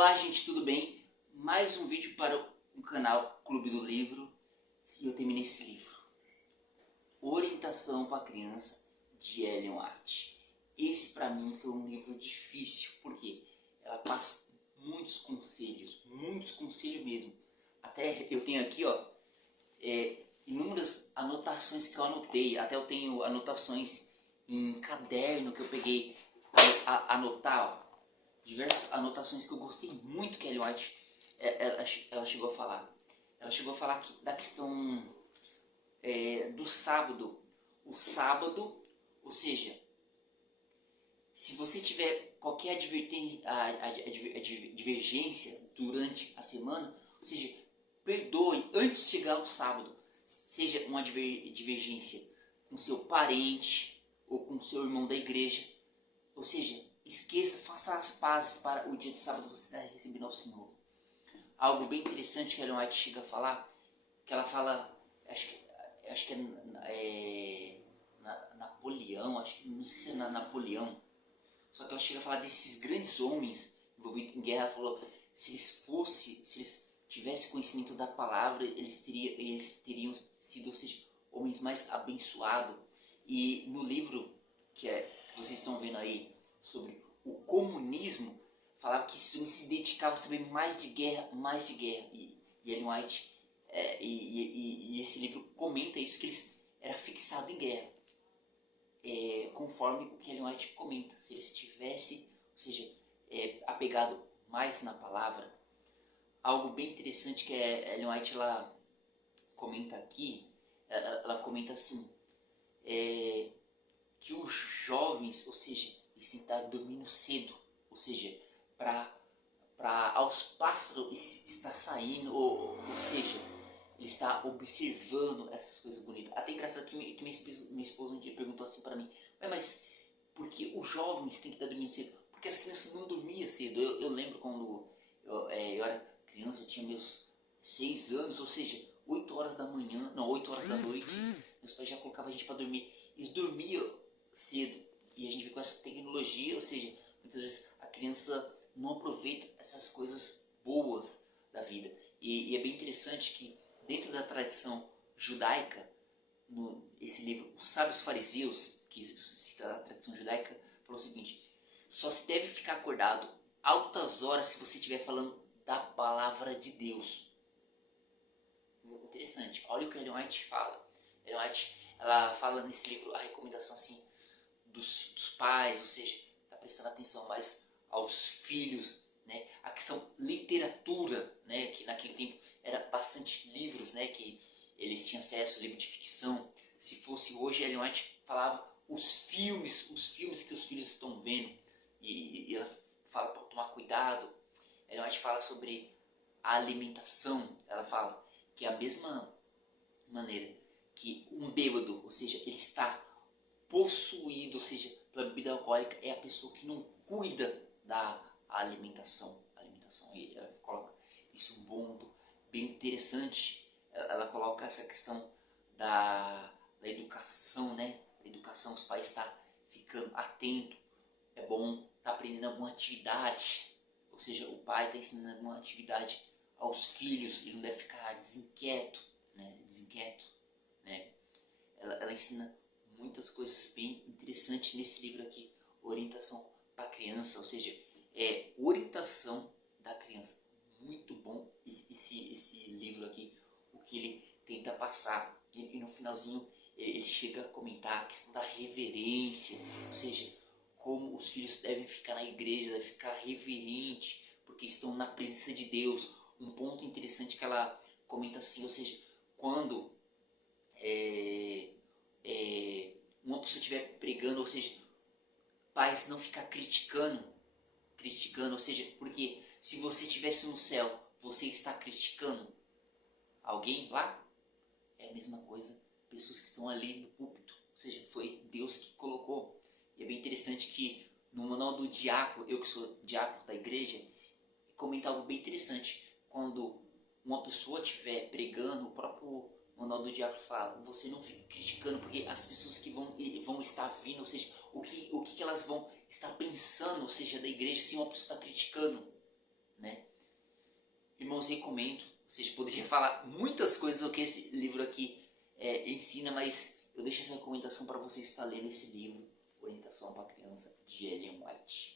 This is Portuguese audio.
Olá gente, tudo bem? Mais um vídeo para o canal Clube do Livro e eu terminei esse livro. Orientação para Criança, de Ellen White. Esse para mim foi um livro difícil, porque ela passa muitos conselhos mesmo. Até eu tenho aqui inúmeras anotações que eu anotei, até eu tenho anotações em caderno que eu peguei para anotar, diversas anotações que eu gostei muito que a Ellen White ela chegou a falar. Ela chegou a falar da questão do sábado. O sábado, ou seja, se você tiver qualquer divergência durante a semana, ou seja, perdoe antes de chegar ao sábado. Seja uma divergência com seu parente ou com seu irmão da igreja, ou seja, esqueça, faça as pazes para o dia de sábado você estar recebendo ao Senhor. Algo bem interessante que a Ellen White chega a falar, que ela fala, acho que é Napoleão, não sei se é Napoleão, só que ela chega a falar desses grandes homens envolvidos em guerra. Ela falou, se eles tivessem conhecimento da palavra, eles teriam sido, ou seja, homens mais abençoados. E no livro que vocês estão vendo aí sobre o comunismo, falava que isso se dedicava a saber mais de guerra. E Ellen White e esse livro comenta isso, que eles eram fixados em guerra, conforme o que Ellen White comenta. Se eles tivessem, ou seja, apegado mais na palavra. Algo bem interessante que a Ellen White ela comenta aqui, ela comenta assim, que os jovens, ou seja, eles têm que estar dormindo cedo, ou seja, para aos passos está saindo, ou seja, ele está observando essas coisas bonitas. Até engraçado que minha esposa um dia perguntou assim para mim, mas por que os jovens têm que estar dormindo cedo? Porque as crianças não dormiam cedo. Eu lembro quando eu era criança, eu tinha meus 6 anos, ou seja, 8 horas da noite, meus pais já colocavam a gente para dormir. Eles dormiam cedo e a gente vê com essa tecnologia, ou seja, muitas vezes a criança não aproveita essas coisas boas da vida. E é bem interessante que dentro da tradição judaica, esse livro, Os Sábios Fariseus, que cita a tradição judaica, falou o seguinte: só se deve ficar acordado altas horas se você estiver falando da palavra de Deus. Interessante, olha o que a Ellen White fala. Ellen White, ela fala nesse livro a recomendação assim dos pais, ou seja, está prestando atenção mais aos filhos, né? A questão literatura, né? Que naquele tempo era bastante livros, né? Que eles tinham acesso, livro de ficção. Se fosse hoje, a Ellen White falava os filmes que os filhos estão vendo, e ela fala para tomar cuidado. A Ellen White fala sobre a alimentação. Ela fala que é a mesma maneira que um bêbado, ou seja, ele está possuído, ou seja, pela bebida alcoólica, é a pessoa que não cuida da alimentação. E ela coloca isso um ponto bem interessante. Ela coloca essa questão da educação, né? A educação, os pais estão ficando atentos. É bom estar aprendendo alguma atividade, ou seja, o pai está ensinando alguma atividade aos filhos, ele não deve ficar desinquieto, né? Ela ensina muitas coisas bem interessantes nesse livro aqui, Orientação para a Criança, ou seja, orientação da criança. Muito bom esse livro aqui, o que ele tenta passar. E no finalzinho ele chega a comentar a questão da reverência, ou seja, como os filhos devem ficar na igreja, devem ficar reverente, porque estão na presença de Deus. Um ponto interessante que ela comenta assim, ou seja, quando uma pessoa estiver pregando, ou seja, pais não ficar criticando, ou seja, porque se você estivesse no céu, você está criticando alguém lá? É a mesma coisa, pessoas que estão ali no púlpito, ou seja, foi Deus que colocou. E é bem interessante que no manual do diácono, eu que sou diácono da igreja, comenta algo bem interessante. Quando uma pessoa estiver pregando, o próprio manual do diácono fala, você não fique criticando, porque as pessoas que vão estar vindo, ou seja, o que elas vão estar pensando, ou seja, da igreja, se uma pessoa está criticando, né? Irmãos, recomendo. Ou seja, poderia falar muitas coisas do que esse livro aqui ensina, mas eu deixo essa recomendação para você estar lendo esse livro, Orientação para a Criança, de Ellen White.